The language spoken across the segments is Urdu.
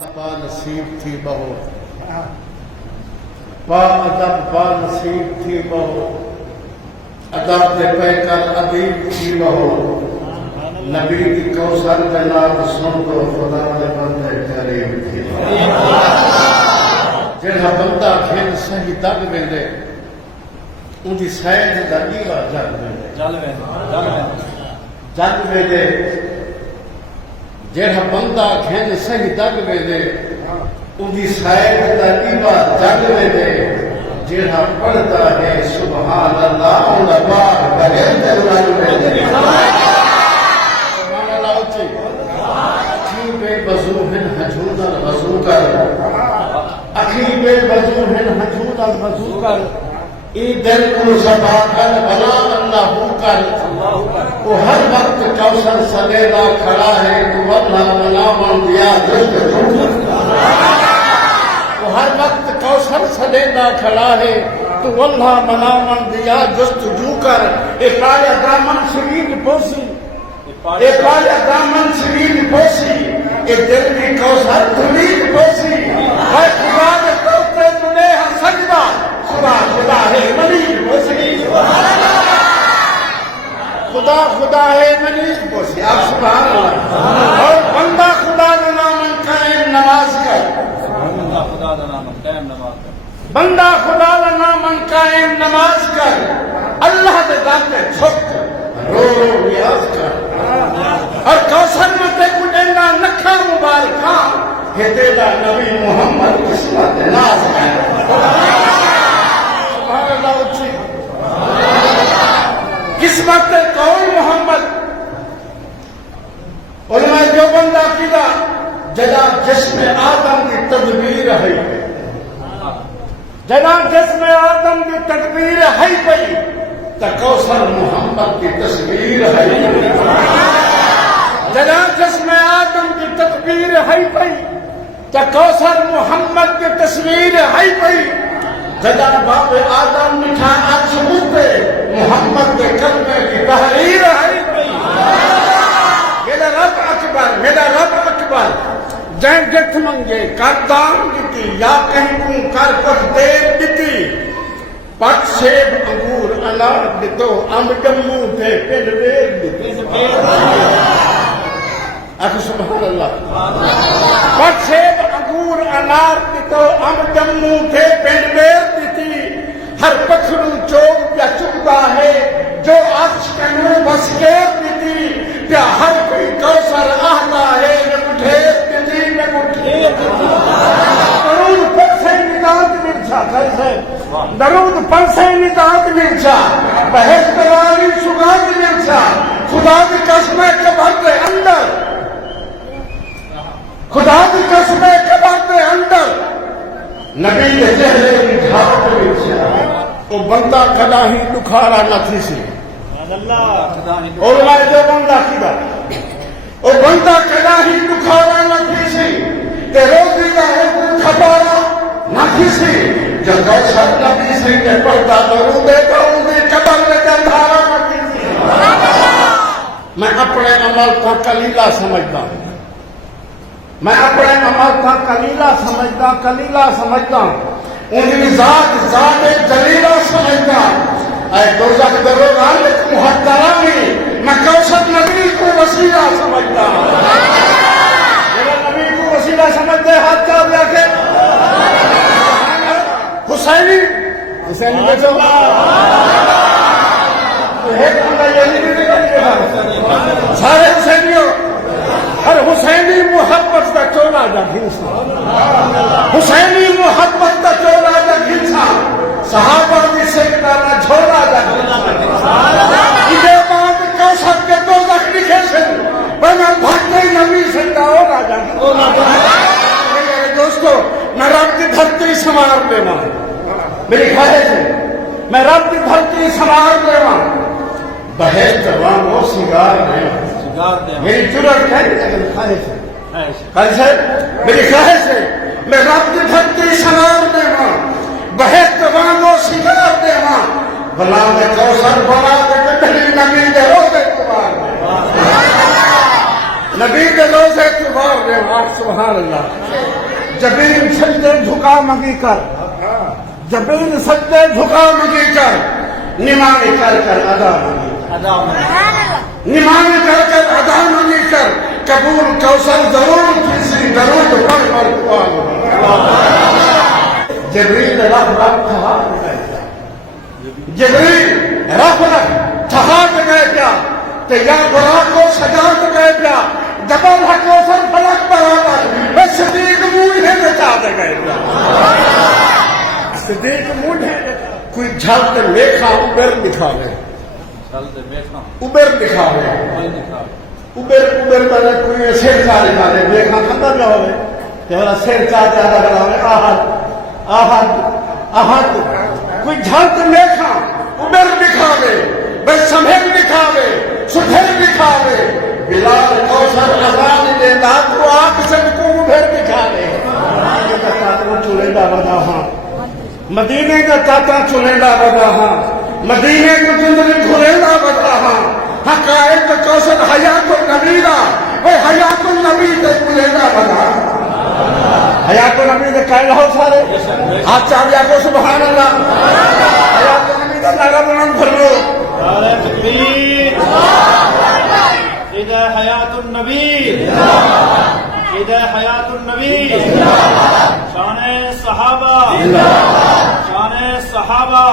با نصیب تھی بہو، با ادب با نصیب تھی بہو، ادب دے پہ کر ادیب تھی بہو، نبی دی کوثر دے نات سن دو خدا دے بندے کریم تھی بہو۔ جڑا بندہ پھر صحیح دگ ویندے ان دی سید دا دیوا جگ ویندے جگ ویندے جڑا بندہ گھن صحیح دگ ویندے ان دی سید دا دیوا جگ ویندے جڑا پڑھتا ہے سبحان اللہ ان پاک بغیر دلال ویندے سبحان اللہ اچھی اکھی بے وضو ہن حجود الوضو کر، اکھی بے وضو ہن حجود الوضو کر، ای دل کو زبا کر بنا اللہ ہو کر، وہ ہر وقت کوثر سلیلا کھڑا ہے تو اللہ منا من دیا جست جو، وہ ہر وقت کوثر سلیلا کھڑا ہے تو اللہ منا من دیا جست جو کر، اے پایا دامن شریر پوسی، اے پایا دامن شریر پوسی، اے دل کی کوثر دلیر پوسی، اے خدا نے توتے تنے ہر سجدہ خدا خدا ہے ملیک پوسی، خدا خدا ہے ملیک پوسی، آپ سبحان اللہ۔ اور بندہ خدا کا نام قائم نماز کر، بندہ خدا کا نام قائم نماز کر، بندہ خدا کا نام قائم نماز کر، اللہ دے داتے چھپ رو رو ریاض کر، اور کوثر میں تے کو دینا نکھا مبارکاں ہے تیرا نبی محمد قسمت ناز ہے۔ سبحان اللہ اچھی قسمت کون محمد علماء جو بندہ کیدا جدا جسم آدم کی تدبیر ہے، جدا جسم آدم کی تدبیر ہے پئی تا کوثر محمد کی تصویر ہے، جدا جسم آدم کی تدبیر ہے پئی تا کوثر محمد کی تصویر ہے پئی، جدا باپ آدم مٹھا آسموتے محمد کے کلمے کی تحریر ہے پئی۔ میرا رب اکبر، میرا رب اکبر، جائیں جت منگے کر دام دیتی یا کہیں کوں کر کچھ دیر دیتی، پٹ سیب انگور انار دیتو امب جموں تھے پھر ویر دیتی، آخر سبحان اللہ۔ پٹ سیب انگور انار دیتو امب جموں تھے پھر ویر دیتی، ہر پکھرو چوک پیا چکتا ہے جو عرش کنو بس کیر دیتی، پیا ہر کوئی کوثر آہتا ہے میں مٹھیر دیتی، میں مٹھیر دیتی، درود پر سے ندات مرچا کیسے، درود پر سے ندات مرچا، بہت کراری سگات مرچا، خدا کی قسم قبر دے اندر، خدا کی قسم قبر دے اندر نبی کے چہرے کی جھاک مرچا، وہ بندہ کدا ہی دکھارا نہ تھی سی، علماء جو بندہ کیدا وہ بندہ کدا ہی دکھارا نہ تھی سی، تے روزی کا ایک کھپارا نہ تھی سی، جب کوثر نبی سے نے پڑھتا درود قبر میں دھارا نہ تھی سی۔ میں اپنے عمل کو کلیلہ سمجھتا ہوں، میں اپنے عمل کا کلیلہ سمجھتا ہوں، ان کی ذات جلیلہ سمجھتا، اے دوزخ دروغان محترامی میں کوثر نبی کو وسیلہ سمجھتا ہوں، میرا نبی کو وسیلہ سمجھتے ہاتھ کا دیا کہ حسینی بیچو سارے حسینیوں، ہر حسینی محبت کا چولا جا گھنسا، حسینی محبت کا چولا جا گھنسا، صحابہ کی سیکتارہ جھولا جا گھنسا، یہ بات کوثر کے دوزخ لکھے سے بنا بھاگتے نبی سندہ ہو راجا میرے دوستو، میں رب کی دھرتی سمار دے ماں، میری خواہش ہے میں رب کی دھرتی سمار دے ماں، بہشت وانگو سنگار دے ماں، میری جرت ہے لیکن خواہش ہے، میری خواہش ہے میں رب کی دھرتی سمار دے ماں، بہشت وانگو سنگار دے ماں، بھلا میں کوثر بنا دے کتنی نبی دے روزے کبار دے، نبی دے روزے کبار دے پاک سبحان اللہ. جبین سجدے جھکا مگی کر, جبین سجدے جھکا مگی کر, نماز کر کر ادا مگی کر, نماز کر کر ادا مگی کر, قبول کوثر ضرور کسی درود پڑھ کر دعا مگی. جبریل رف رف ٹھہار گئے کیا, جبریل رف رف ٹھہار گئے کیا, کہ یا برا کو سجات گئے کیا, جبل کوثر فلک برابر میں صدیق منہ ہے چاہتے گئے کیا, صدیق منہ ہے کوئی جھلتے میکھا اوبر دکھاوے, اوبر دکھاوے, اوبر میں کوئی سیر چاہ دکھاوے, میکھا کھندہ نہ ہوئے کہ والا سیر چاہ چاہتا کراوے, آہد آہد آہد, کوئی جھلتے میکھا اوبر دکھاوے, بے سمھر دکھاوے, سدھر دکھاوے, بلال کوثر اذان دے داد کو آپ سب کو ابھر دکھاوے. مدینے کا چاچا چلینڈا بدا ہاں, مدینے کا چاچا چلینڈا بدا ہاں, مدینے کو چندری گھلینڈا بدا ہاں, حقائق کوثر حیات النبی دا, وہ حیات النبی دے چلینڈا بدا, حیات النبی دے کہہ رہو سارے ہاتھ چاہیا کو سبحان اللہ. حیات النبی دا نعرہ بلند کر لو, نعرہ تکبیر, سیدہ حیات النبی, سیدہ حیات النبی, شان صحابہ, شان صحابہ,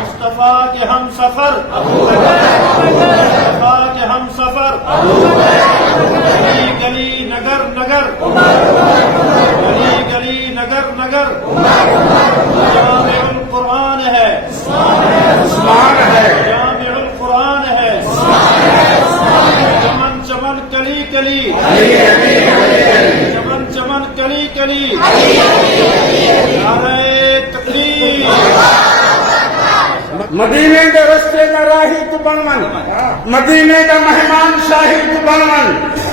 مصطفیٰ کے ہم سفر, مصطفیٰ کے ہم سفر, گلی گلی نگر نگر, گلی گلی نگر نگر, جامع القرآن ہے, عثمان ہے, جامع القرآن ہے, چمن چمن کلی کلی, چمن چمن کلی کلی, نعرہ تکبیر. مدینے کے رستے میں راہی تو بنمن, مدینے کا مہمان شاہی تو بنمن,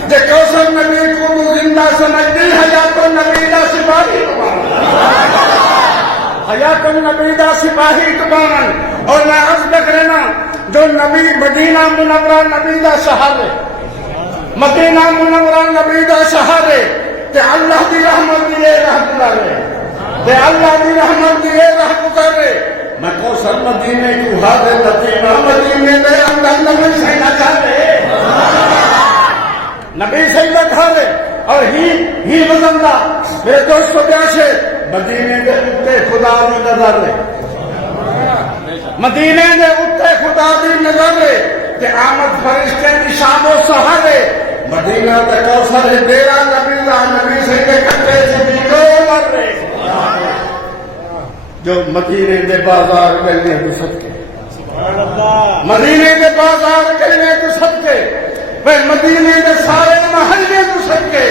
جو کوثر نبی کو زندہ سمجھتی حیات النبی دا سپاہی تو بنمن, حیات النبی دا سپاہی تو بنمن. اور میں عرض کرنا جو نبی مدینہ منورہ نبی دا شہر ہے, مدینہ منورہ نبی دا شہر ہے, تے اللہ دی رحمت دیئے رہ گزارے, تے اللہ دی رحمت دیئے رہ گزارے. میں کوثر مدینے کی حاضر لطیفہ, مدینے دے اندر نبی سے نہ کھارے, نبی سے نہ کھارے. اور ہی وزندہ میرے دوستو پیاسے, مدینے دے اتے خدا دی نظر لے, مدینے دے اتے خدا دی نظر لے, کہ آمد فرشتے دی شام و سحر ہے. مدینہ تے کوثر ہے تیرا نبی دا, نبی سے کے کٹے سے بھی لو مر رہے. جو مدینے دے بازار کرنے تو صدقے, مدینے دے بازار کرنے تو صدقے, وہ مدینے دے سارے محلے تو صدقے,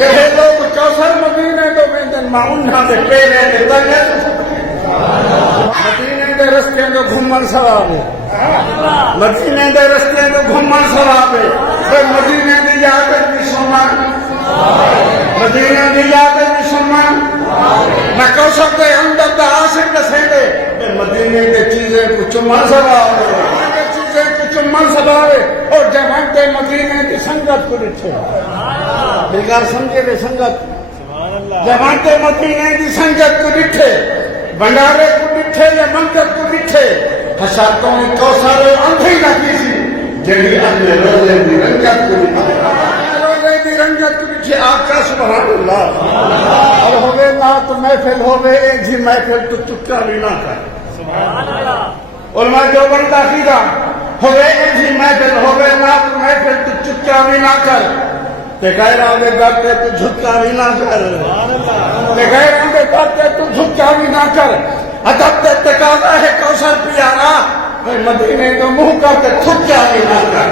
یہ لوگ کوثر مدینے تو ویندن ماں انہاں دے پیرے دے تگے تو صدقے. مدینے دے رستے تو گھومن ثواب ہے, مدینے دے رستے تو گھومن ثواب ہے. وہ مدینے دی یادت بھی سنن, مدینے دی یادت بھی سنن. میں کوثر دے اندر دا عاشق دسیندے, مدینے دے چیزیں کو چمن ثواب ہے, چیزیں کو چمن ثواب ہے. اور جہاں تے مدینے دی سنگت کو ڈٹھے, بلکار سمجھے دے سنگت, جہاں تے مدینے دی سنگت کو ڈٹھے, بنڈارے کو ڈٹھے یا منکر کو ڈٹھے, حشاتوں میں کوثر اندھی نہ کیسی, جڑی اپنے روزے دی رنگت کو ڈٹھے, روزے دی رنگت کو ڈٹھے. آقا سبحان اللہ. اور ہوئے نہ تو محفل ہوئے, ایک ہی محفل تو چکا بھی نہ کر. علماء جو بندہ کیدا ہوئے, ایک ہی محفل ہوئے نہ تو محفل تو چکا بھی نہ کر. تے غیرہ دے گھر تو جھکا بھی نہ کر, تے غیرہ دے گھر تو جھکا بھی نہ کر. ادب تے تقاضا ہے کوثر پیارا, مدینے تو منہ کر کے تھکا بھی نہ کر.